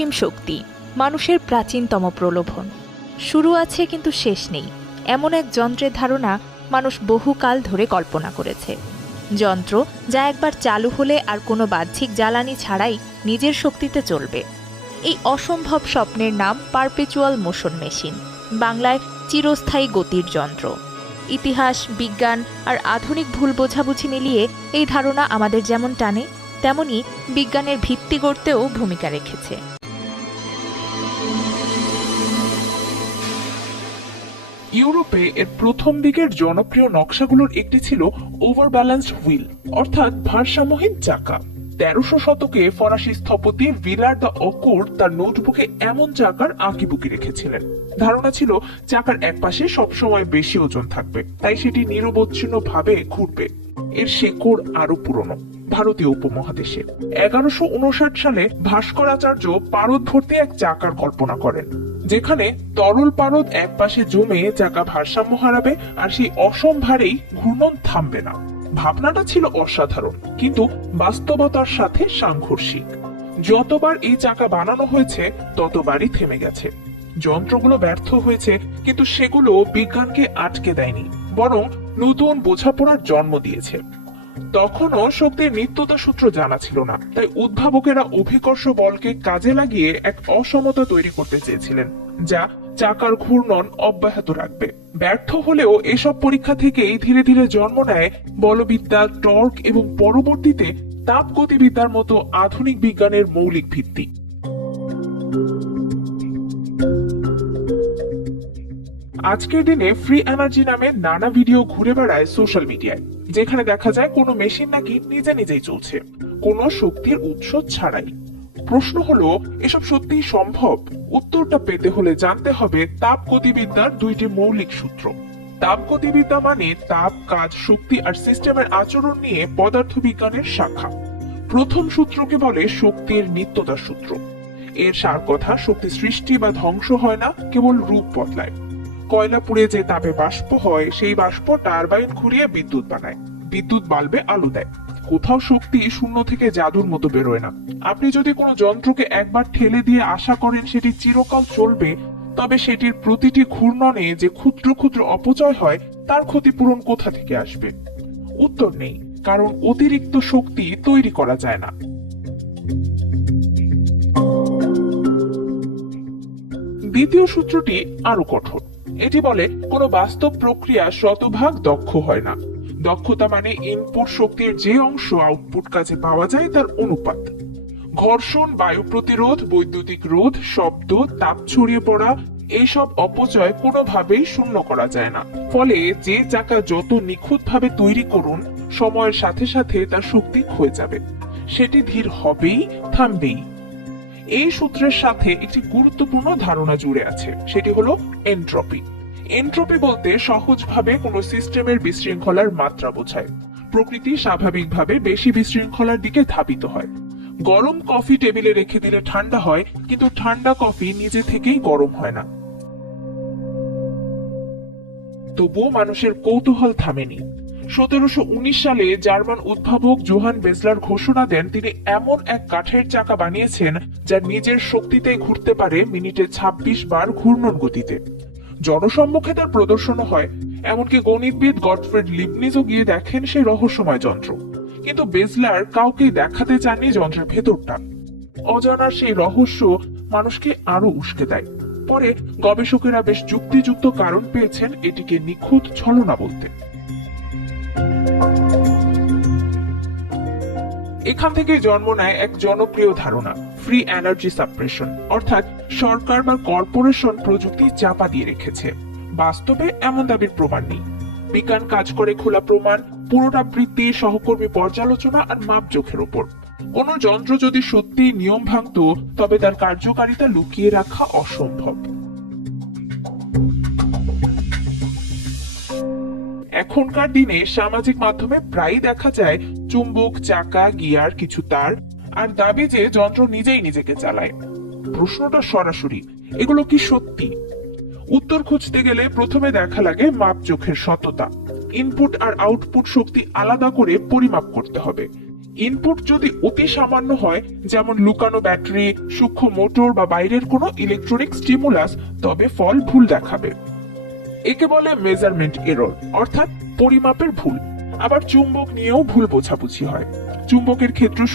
অসীম শক্তি, মানুষের প্রাচীনতম প্রলোভন। শুরু আছে কিন্তু শেষ নেই। এমন এক যন্ত্রের ধারণা মানুষ বহুকাল ধরে কল্পনা করেছে। যন্ত্র যা একবার চালু হলে আর কোনো বাহ্যিক জ্বালানি ছাড়াই নিজের শক্তিতে চলবে। এই অসম্ভব স্বপ্নের নাম পারপেচুয়াল মোশন মেশিন, বাংলায় চিরস্থায়ী গতির যন্ত্র। ইতিহাস, বিজ্ঞান আর আধুনিক ভুল বোঝাবুঝি মিলিয়ে এই ধারণা আমাদের যেমন টানে, তেমনি বিজ্ঞানের ভিত্তি গড়তেও ভূমিকা রেখেছে। ইউরোপে এর প্রথম দিকের জনপ্রিয় নকশাগুলোর একটি ছিল ওভার ব্যালেন্সড হুইল অর্থাৎ ভারসাম্যহীন চাকা। তেরোশো শতকে ফরাসি স্থপতি ভিলার দ্য অকুর তার নোটবুকে এমন চাকার আঁকিবুকি রেখেছিলেন। ধারণা ছিল চাকার একপাশে সবসময় বেশি ওজন থাকবে, তাই সেটি নিরবচ্ছিন্ন ভাবে ঘুরবে। এর শেকড় আরও পুরনো, ভারতীয় উপমহাদেশে এগারোশো উনষাট সালে ভাস্করাচার্য পারদ ভর্তি এক চাকার কল্পনা করেন। যেখানে তরল পারদ এক পাশে জমে চাকা ভারসাম্য হারাবে আর সেই অসম ভারেই ঘূর্ণন থামবে না। ভাবনাটা ছিল অসাধারণ, কিন্তু বাস্তবতার সাথে সাংঘর্ষিক। যতবার এই চাকা বানানো হয়েছে, ততবারই থেমে গেছে। যন্ত্রগুলো ব্যর্থ হয়েছে, কিন্তু সেগুলো বিজ্ঞানকে আটকে দেয়নি, বরং নতুন বোঝাপড়ার জন্ম দিয়েছে। তখনও শক্তির নিত্যতা সূত্র জানা ছিল না। তাই উদ্ভাবকেরা অভিকর্ষ বলকে কাজে লাগিয়ে এক অসমতা তৈরি করতে চেয়েছিলেন, যা চাকার ঘূর্ণন অব্যাহত রাখবে। ব্যর্থ হলেও এসব পরীক্ষা থেকেই ধীরে ধীরে জন্ম নেয় বলবিদ্যা, টর্ক এবং পরবর্তীতে তাপগতিবিদ্যার মতো আধুনিক বিজ্ঞানের মৌলিক ভিত্তি। আজকের দিনে ফ্রি এনার্জি নামে নানা ভিডিও ঘুরে বেড়ায় সোশ্যাল মিডিয়ায়। যেখানে দেখা যায় কোনো মেশিন নাকি নিজে নিজেই চলছে। কোনো শক্তির উৎস ছাড়াই। প্রশ্ন হলো, এসব সত্যিই সম্ভব? উত্তরটা পেতে হলে জানতে হবে তাপ গতিবিদ্যার দুইটি মৌলিক সূত্র। তাপ গতিবিদ্যা মানে তাপ, কাজ, শক্তি আর সিস্টেমের আচরণ নিয়ে পদার্থবিজ্ঞানের শাখা। প্রথম সূত্রকে বলে শক্তির নিত্যতা সূত্র। এর সার কথা, শক্তি সৃষ্টি বা ধ্বংস হয় না, কেবল রূপ বদলায়। কয়লা পুড়ে যে তাপে বাষ্প হয়, সেই বাষ্প টারবাইন ঘুরিয়ে বিদ্যুৎ বানায়। বিদ্যুৎ বাল্বে আলো দেয়। কোথাও শক্তি শূন্য থেকে জাদুর মতো বেরোয় না। আপনি যদি কোনো যন্ত্রকে একবার ঠেলে দিয়ে আশা করেন সেটি চিরকাল চলবে, তবে সেটির প্রতিটি ঘূর্ণনে যে ক্ষুদ্র ক্ষুদ্র অপচয় হয়, তার ক্ষতিপূরণ কোথা থেকে আসবে? উত্তর নেই, কারণ অতিরিক্ত শক্তি তৈরি করা যায় না। দ্বিতীয় সূত্রটি আরও কঠোর। এটি বলে, কোনো বাস্তব প্রক্রিয়া শতভাগ দক্ষ হয় না। দক্ষতা মানে ইনপুট শক্তির যে অংশ আউটপুট কাজে পাওয়া যায় তার অনুপাত। ঘর্ষণ, বায়ু প্রতিরোধ, বৈদ্যুতিক রোধ, শব্দ, তাপ ছড়িয়ে পড়া, এইসব অপচয় কোনোভাবেই শূন্য করা যায় না। ফলে যে চাকা যত নিখুঁতভাবে তৈরি করুন, সময়ের সাথে সাথে তার শক্তি ক্ষয়ে যাবে। সেটি ধীর হবেই, থামবেই। এই সূত্রের সাথে একটি গুরুত্বপূর্ণ ধারণা জুড়ে আছে। সেটি হলো এন্ট্রপি। এন্ট্রপি বলতে সহজভাবে কোনো সিস্টেমের বিশৃঙ্খলার মাত্রা বোঝায়। প্রকৃতি স্বাভাবিকভাবে বেশি বিশৃঙ্খলার দিকে ধাবিত হয়। গরম কফি টেবিলে রেখে দিলে ঠান্ডা হয়, কিন্তু ঠান্ডা কফি নিজে থেকেই গরম হয় না। তবুও মানুষের কৌতূহল থামেনি। সতেরোশো উনিশ সালে জার্মান উদ্ভাবক জোহান বেসলার ঘোষণা দেন, তিনি এমন এক কাঠের চাকা বানিয়েছেন যা নিজের শক্তিতে ঘুরতে পারে মিনিটে ২৬ বার ঘূর্ণন গতিতে। জনসম্মুখে তার প্রদর্শন হয়, এমনকি গণিতবিদ গডফ্রেড লিবনিজও গিয়ে দেখেন সেই রহস্যময় যন্ত্র। কিন্তু বেজলার কাউকে দেখাতে চাননি যন্ত্রের ভেতরটা। অজানার সেই রহস্য মানুষকে আরও উস্কে দেয়। পরে গবেষকেরা বেশ যুক্তিযুক্ত কারণ পেয়েছেন এটিকে নিখুঁত ছলনা বলতে। এখান থেকে জন্ম নেয় এক জনপ্রিয় ধারণা ফ্রি এনার্জি সাপ্রেশন অর্থাৎ সরকার বা কর্পোরেশন প্রযুক্তি চাপা দিয়ে রেখেছে। বাস্তবে এমন দাবির প্রমাণ নেই। বিজ্ঞান কাজ করে খোলা প্রমাণ পুরোটা বৃত্তি সহকর্মী পর্যালোচনা আর মাপজোখের উপর কোন যন্ত্র যদি সত্যি নিয়ম ভাঙতো, তবে তার কার্যকারিতা লুকিয়ে রাখা অসম্ভব। এখনকার দিনে সামাজিক মাধ্যমে প্রায়ই দেখা যায় চুম্বক, চাকা, গিয়ার, কিছু তার, আর দাবি যে যন্ত্র নিজেই নিজেকে চালায়। প্রশ্নটা সরাসরি, এগুলো কি সত্যি? উত্তর খুঁজতে গেলে প্রথমে দেখা লাগে মাপ চোখের সততা। ইনপুট আর আউটপুট শক্তি আলাদা করে পরিমাপ করতে হবে। ইনপুট যদি অতি সামান্য হয়, যেমন লুকানো ব্যাটারি, সূক্ষ্ম মোটর বা বাইরের কোনো ইলেকট্রনিক স্টিমুলাস তবে ফল ভুল দেখাবে। একে বলে মেজারমেন্ট এরর অর্থাৎ পরিমাপের ভুল। আবার চুম্বক নিয়েও ভুল বোঝাবুঝি হয়। চুম্বকের ক্ষেত্র